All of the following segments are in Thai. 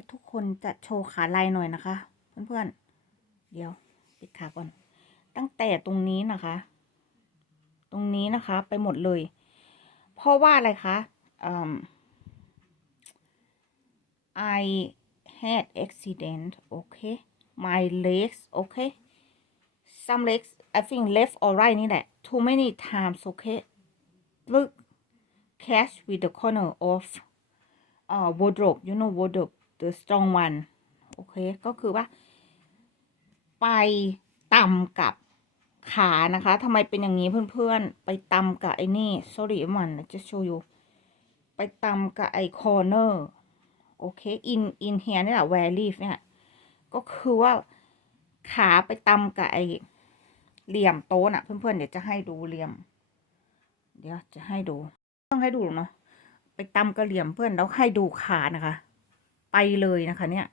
นี่ทุกคนจะโชว์ขาลายหน่อยนะคะ เพื่อนๆ เดี๋ยวปิดขาก่อน ตั้งแต่ตรงนี้นะคะ ตรงนี้นะคะ ไปหมดเลย เพราะว่าอะไรคะอืม I had accident okay my legs okay some legs I think left or right นี่แหละ too many times okay look catch with the corner of uh wardrobe you know wardrobe the strong one โอเค ก็คือว่า ไปต่ำกับขานะคะทำไมเป็นอย่างนี้เพื่อนๆ ไปต่ำกับไอ้นี่ sorry มันจะโชว์อยู่ไปต่ำกับไอ้ corner โอเค in in here นี่แหละ where leaf เนี่ย ก็คือว่าขาไปตำกับไอเหลี่ยมโต๊ะน่ะเพื่อนๆ เดี๋ยวจะให้ดูเหลี่ยม เดี๋ยวจะให้ดู ต้องให้ดูเนาะไปตำกับเหลี่ยมเพื่อนแล้วให้ดูขานะคะ ไปเลยนะคะ เนี่ย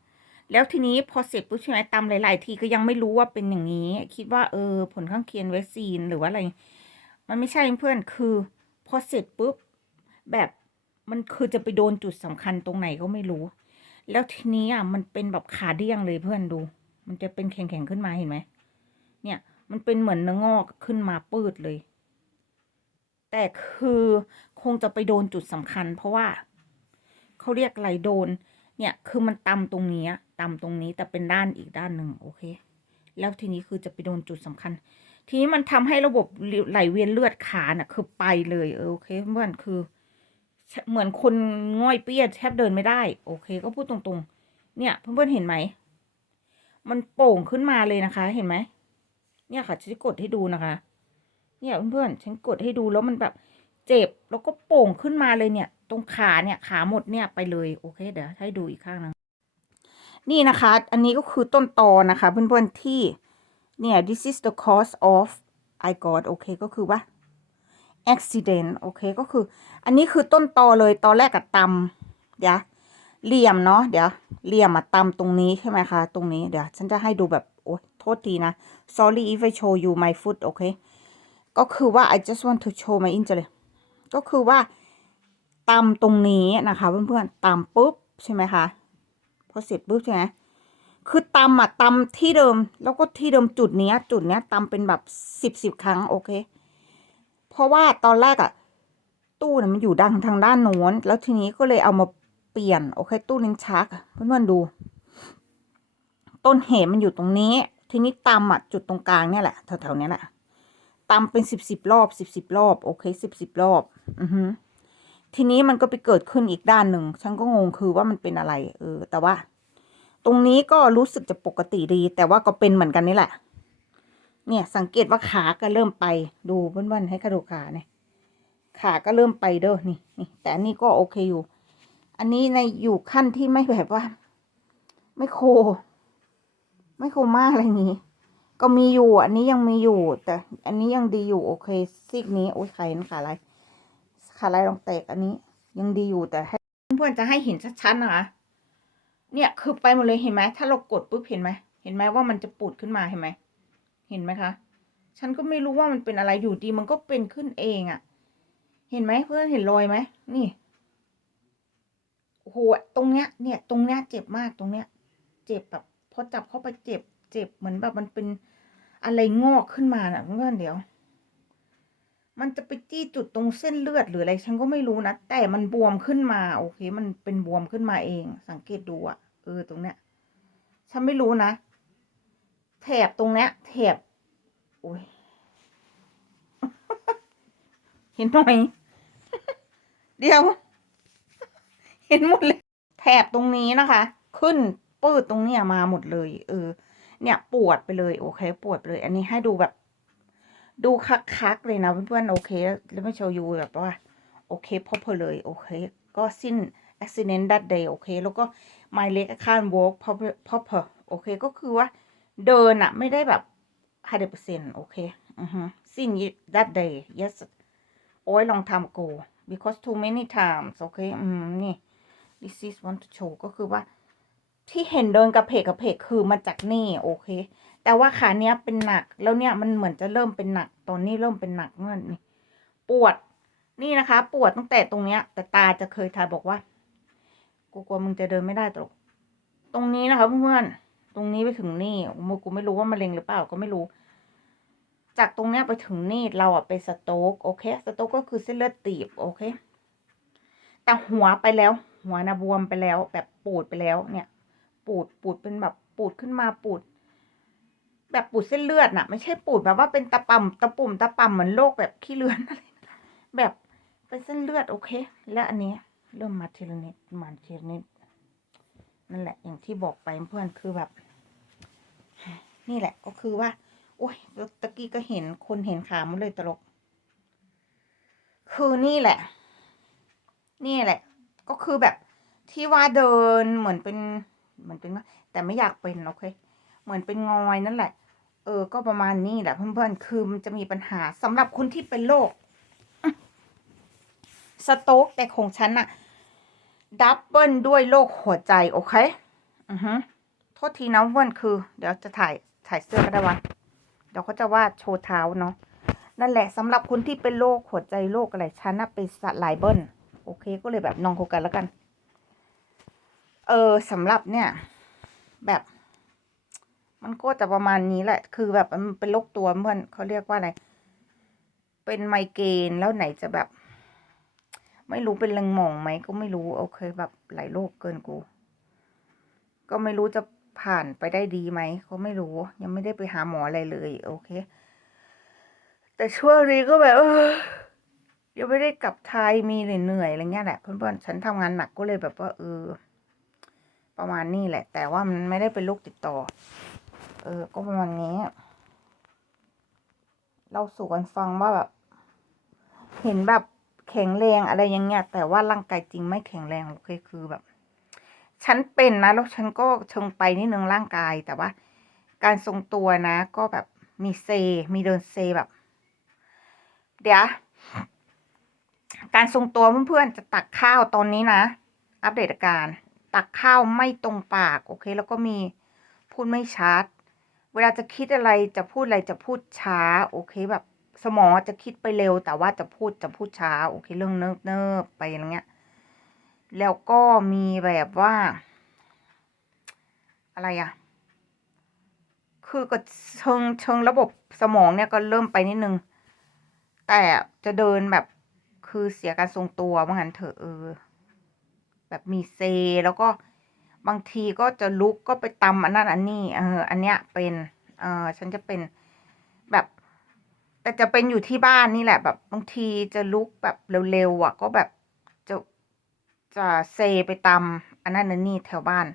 แล้วทีนี้พอเสร็จปุ๊บใช่ไหมตำหลาย ๆ ทีก็ยังไม่รู้ว่าเป็นอย่างนี้ คิดว่าเออผลข้างเคียงวัคซีนหรือว่าอะไร มันไม่ใช่เพื่อนคือ พอเสร็จปุ๊บแบบมันคือจะไปโดนจุดสำคัญตรงไหนก็ไม่รู้ แล้วทีนี้อะมันเป็นแบบขาเดี้ยงเลยเพื่อนดู มันจะเป็นแข็งๆขึ้นมาเห็นไหมเนี่ยมันเป็นเหมือนเนื้องอกขึ้นมาปืดเลย แต่คือคงจะไปโดนจุดสำคัญ เพราะว่าเขาเรียกอะไรโดน เนี่ยคือมันตำตรงนี้ตำตรงนี้แต่เป็นด้านอีกด้านหนึ่งโอเค แล้วทีนี้คือจะไปโดนจุดสำคัญ ทีนี้มันทำให้ระบบไหลเวียนเลือดขาน่ะ คือไปเลยเออโอเคเพื่อนคือเหมือนคนง่อยเปี้ยแทบเดินไม่ได้ โอเค ก็พูดตรงๆ เนี่ยเพื่อนๆเห็นไหม มันโป่งขึ้นมาเลยนะคะ เห็นไหม เนี่ยค่ะฉันกดให้ดูนะคะ เนี่ยเพื่อนๆฉันกดให้ดูแล้วมันแบบเจ็บแล้วก็โป่งขึ้นมาเลยเนี่ย ตรงขาเนี่ยขาหมดเนี่ยไปเลยโอเค เดี๋ยวให้ดูอีกข้างหนึงนี่นะคะ อันนี้ก็คือต้นตอนะคะ เพื่อนๆที่เนี่ย this is the cause of I got โอเคก็คือว่า accident โอเคก็คือ อันนี้คือต้นตอเลยตอนแรกกับตำเดี๋ยวเหลี่ยมเนาะเดี๋ยวเหลี่ยมอะตำตรงนี้ใช่ไหมคะตรงนี้เดี๋ยวฉันจะให้ดูแบบโอ๊ยโทษทีนะ sorry if I show you my foot โอเคก็คือว่า I just want to show my injury ก็คือว่า ตำตรงนี้นะคะ เพื่อนๆตำปุ๊บใช่ไหมคะพอเสร็จปุ๊บใช่ไหมคือตำอะตำที่เดิมแล้วก็ที่เดิมจุดเนี้ย จุดเนี้ยตำเป็นแบบสิบสิบครั้งโอเค เพราะว่าตอนแรกอะตู้เนี่ยมันอยู่ดังทางด้านโน้น แล้วทีนี้ก็เลยเอามาเปลี่ยนโอเค ตู้ลิ้นชักเพื่อนๆดู ต้นเหตุมันอยู่ตรงนี้ ทีนี้ตำอะจุดตรงกลางเนี่ยแหละแถวๆเนี้ยแหละตำเป็นสิบสิบรอบสิบสิบรอบ โอเคสิบสิบรอบ อือฮึ ทีนี้มันก็ไปเกิดขึ้นอีกด้านหนึ่ง ฉันก็งงคือว่ามันเป็นอะไร เออ แต่ว่า ตรงนี้ก็รู้สึกจะปกติดี แต่ว่าก็เป็นเหมือนกันนี่แหละ เนี่ย สังเกตว่าขาก็เริ่มไป ดูเพื่อนๆให้กระดูกขาเนี่ย ขาก็เริ่มไปเด้อ นี่นี่ แต่อันนี้ก็โอเคอยู่ อันนี้ในอยู่ขั้นที่ไม่แบบว่า ไม่โค ไม่โคมากอะไรอย่างนี้ ก็มีอยู่ อันนี้ยังมีอยู่ แต่ อันนี้ยังดีอยู่ โอเค ซีกนี้ โอ้ยขาเห็นขาอะไร ขาอะไรองแตกอันนี้ ยังดีอยู่แต่ให้เพื่อนๆจะให้เห็นชัดๆนะคะเนี่ยคือไปหมดเลยเห็นไหมถ้าเรากดปุ๊บเห็นไหมเห็นไหมว่ามันจะปูดขึ้นมาเห็นไหมเห็นไหมคะ ฉันก็ไม่รู้ว่ามันเป็นอะไรอยู่ดีมันก็เป็นขึ้นเองอะ่ะ เห็นไหมเพื่อนเห็นรอยไหมนี่โอ้โหตรงเนี้ย เนี่ย ตรงเนี้ยเจ็บมากตรงเนี้ย เจ็บแบบพอจับเข้าไปเจ็บ เจ็บเหมือนแบบมันเป็นอะไรงอกขึ้นมาน่ะเพื่อนเดี๋ยว มันจะไปจี้จุดตรงเส้นเลือดหรืออะไรฉันก็ไม่รู้นะ แต่มันบวมขึ้นมา โอเค มันเป็นบวมขึ้นมาเอง สังเกตดูอะเออตรงเนี้ย ฉันไม่รู้นะ แถบตรงเนี้ย แถบโอ้ยเห็นไหมเดี๋ยว เห็นหมดเลย แถบตรงนี้นะคะ ขึ้นปืดตรงเนี้ยมาหมดเลย เออ เนี่ยปวดไปเลย โอเค ปวดไปเลย อันนี้ให้ดูแบบ ดูคักๆเลยนะเพื่อนๆโอเค แล้วไม่โชว์ยูแบบว่า โอเคพอพอเลย โอเค ก็สิ้น accident that day โอเค แล้วก็ my leg I can't walk proper proper โอเค ก็คือว่าเดินอะไม่ได้แบบ100%โอเคอือฮึ since that day yes โอ้ยลองทำ go because too many times โอเค อืม นี่ this is want to show ก็คือว่า ที่เห็นเดินกระเพกกระเพกคือมาจากนี่ โอเค แต่ว่าขาเนี้ยเป็นหนัก แล้วเนี่ยมันเหมือนจะเริ่มเป็นหนัก ตอนนี้เริ่มเป็นหนักเมื่อนี่ปวด นี่นะคะ ปวดตั้งแต่ตรงเนี้ย แต่ตาจะเคยทายบอกว่า กูกลัวมึงจะเดินไม่ได้ตลกตรงนี้นะคะเพื่อนๆตรงนี้ไปถึงนี่โมกูไม่รู้ว่ามะเร็งหรือเปล่าก็ไม่รู้ จากตรงเนี้ยไปถึงนี่เราอะเป็นสโต๊กโอเค สโต๊กก็คือเส้นเลือดตีบโอเค แต่หัวไปแล้ว หัวนะบวมไปแล้ว แบบปูดไปแล้วเนี่ย ปูดปูดเป็นแบบปูดขึ้นมาปูด แบบปูดเส้นเลือดน่ะ ไม่ใช่ปูดแบบว่าเป็นตะป่ำตะปุ่มตะป่ำเหมือนโรคแบบขี้เลือนอะไรแบบเป็นเส้นเลือดโอเค และอันนี้เริ่มมาทีละนิดมาทีละนิดนั่นแหละ อย่างที่บอกไปเพื่อนคือแบบ นี่แหละก็คือว่า โอ้ยตะกี้ก็เห็นคนเห็นขามันเลยตลก คือนี่แหละ นี่แหละ ก็คือแบบที่ว่าเดินเหมือนเป็นเหมือนเป็นแต่ไม่อยากเป็นโอเค เหมือนเป็นงอยนั่นแหละ เออ ก็ประมาณนี้แหละเพื่อนๆ คือมันจะมีปัญหาสำหรับคนที่เป็นโรคสโต๊กแต่ของฉันอะดับเบิลด้วยโรคหัวใจ โอเค อือฮึโทษทีนะเพื่อนคือ เดี๋ยวจะถ่ายถ่ายเสื้อก็ได้วะเดี๋ยวเขาจะวาดโชว์เท้าเนาะนั่นแหละสำหรับคนที่เป็นโรคหัวใจโรคอะไรฉันน่ะเป็นสัตว์หลายเบิลโอเค ก็เลยแบบนองโคกันแล้วกัน เออสำหรับเนี่ย แบบ มันก็จะประมาณนี้แหละ คือแบบมันเป็นโรคตัวเพื่อนเขาเรียกว่าอะไร เป็นไมเกรนแล้วไหนจะแบบ ไม่รู้เป็นแรงหมองไหมก็ไม่รู้โอเคแบบหลายโรคเกินกู ก็ไม่รู้จะผ่านไปได้ดีไหมก็ไม่รู้ ยังไม่ได้ไปหาหมออะไรเลย โอเค แต่ช่วงนี้ก็แบบยังไม่ได้กลับไทยมีเหนื่อยๆอะไรเงี้ยแหละเพื่อนๆฉันทำงานหนักก็เลยแบบว่าเออประมาณนี้แหละ แต่ว่ามันไม่ได้เป็นโรคติดต่อ เออ ก็ประมาณนี้ เราสู่กันฟังว่าแบบ เห็นแบบแข็งแรงอะไรอย่างเงี้ย แต่ว่าร่างกายจริงไม่แข็งแรงโอเคคือแบบ ฉันเป็นนะแล้วฉันก็ชงไปนิดนึงร่างกาย แต่ว่า การทรงตัวนะ ก็แบบมีเซ มีเดินเซแบบ เดี๋ยว การทรงตัวเพื่อนๆจะตักข้าวตอนนี้นะ อัปเดตอาการ ตักข้าวไม่ตรงปาก โอเค แล้วก็มีพูดไม่ชัด เวลาจะคิดอะไรจะพูดอะไรจะพูดช้า โอเคแบบสมองจะคิดไปเร็ว แต่ว่าจะพูดจะพูดช้า โอเคเรื่องเนิบเนิบๆไปอะไรเงี้ย แล้วก็มีแบบว่า อะไรอะคือก็เชิงเชิงระบบสมองเนี่ยก็เริ่มไปนิดนึง แต่จะเดินแบบคือเสียการทรงตัวว่างั้นเถอะเออ แบบมีเซแล้วก็ บางทีก็จะลุกก็ไปตำอันนั้นอันนี้เอออันเนี้ยเป็นเออฉันจะเป็นแบบ แต่จะเป็นอยู่ที่บ้านนี่แหละ แบบบางทีจะลุกแบบเร็วๆอะ ก็แบบจะจะเซไปตำอันนั้นอันนี้แถวบ้าน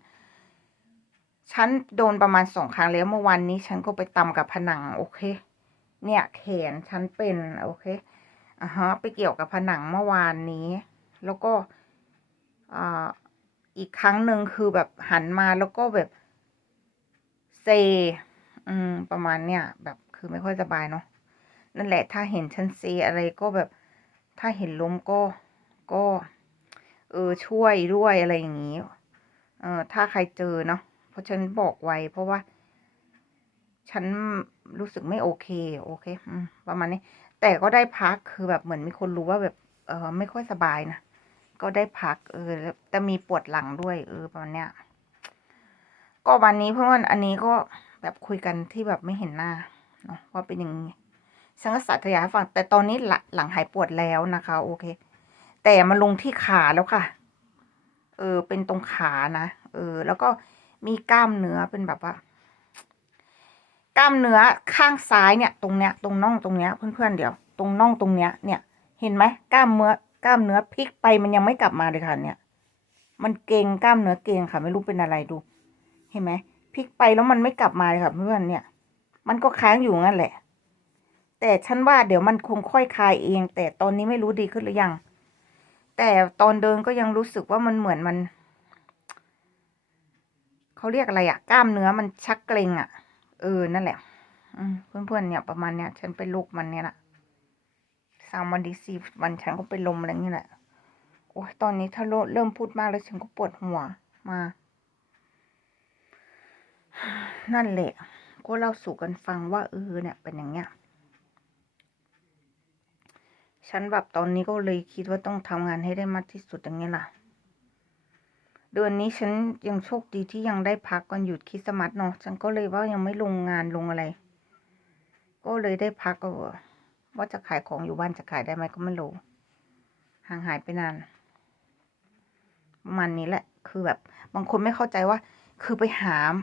ฉันโดนประมาณสองครั้งแล้วเมื่อวานนี้ ฉันก็ไปตำกับผนัง โอเค เนี่ยแขนฉันเป็นโอเคอ่าฮะไปเกี่ยวกับผนังเมื่อวานนี้ แล้วก็อ่า อีกครั้งหนึ่งคือแบบหันมาแล้วก็แบบเซอืมประมาณเนี้ยแบบคือไม่ค่อยสบายเนาะนั่นแหละถ้าเห็นฉันเซอะไรก็แบบถ้าเห็นล้มก็ก็ เออช่วยด้วยอะไรอย่างงี้ เออถ้าใครเจอเนาะเพราะฉันบอกไว้ เพราะว่า ฉันรู้สึกไม่โอเค โอเค อืมประมาณนี้ แต่ก็ได้พักคือแบบเหมือนมีคนรู้ว่าแบบ เออไม่ค่อยสบายนะ ก็ได้พัก เออแต่มีปวดหลังด้วย เออประมาณเนี้ย ก็วันนี้เพื่อนอันนี้ก็แบบคุยกันที่แบบไม่เห็นหน้าเนาะว่าเป็นอย่างนี้ฉันก็สาธยายฟังแต่ตอนนี้หลหลังหายปวดแล้วนะคะ โอเค แต่มาลงที่ขาแล้วค่ะ เออ เป็นตรงขานะเออ แล้วก็มีกล้ามเนื้อเป็นแบบว่า กล้ามเนื้อข้างซ้ายเนี่ย ตรงเนี้ย ตรงน่องตรงเนี้ยเพื่อนๆเดี๋ยว ตรงน่องตรงเนี้ย เนี่ย เห็นไหมกล้ามเนื้อ กล้ามเนื้อพลิกไปมันยังไม่กลับมาเลยค่ะเนี่ย มันเกรงกล้ามเนื้อเกรงค่ะ ไม่รู้เป็นอะไรดู เห็นไหมพลิกไปแล้วมันไม่กลับมาเลยค่ะเพื่อนเนี่ย มันก็ค้างอยู่งั้นแหละ แต่ฉันว่าเดี๋ยวมันคงค่อยคลายเอง แต่ตอนนี้ไม่รู้ดีขึ้นหรือยัง แต่ตอนเดินก็ยังรู้สึกว่ามันเหมือนมันเขาเรียกอะไรอะกล้ามเนื้อมันชักเกร็งอะเออนั่นแหละเพื่อนๆเนี่ยประมาณเนี้ย ฉันเป็นลูกมันเนี่ยแหละ สามวันดีสี่วันฉันก็เป็นลมอะไรอย่างเงี้ยแหละ โอ้ยตอนนี้ถ้าเริ่มพูดมากแล้วฉันก็ปวดหัวมา นั่นแหละ ก็เล่าสู่กันฟังว่าเออเนี่ยเป็นอย่างเงี้ย ฉันแบบตอนนี้ก็เลยคิดว่าต้องทำงานให้ได้มากที่สุดอย่างเงี้ยล่ะเดือนนี้ฉันยังโชคดีที่ยังได้พักก่อนหยุดคริสต์มาสเนาะฉันก็เลยว่ายังไม่ลงงานลงอะไร ก็เลยได้พักก็ ว่าจะขายของอยู่บ้านจะขายได้ไหมก็ไม่รู้ห่างหายไปนานประมาณนี้แหละ คือแบบ บางคนไม่เข้าใจว่า คือไปหาม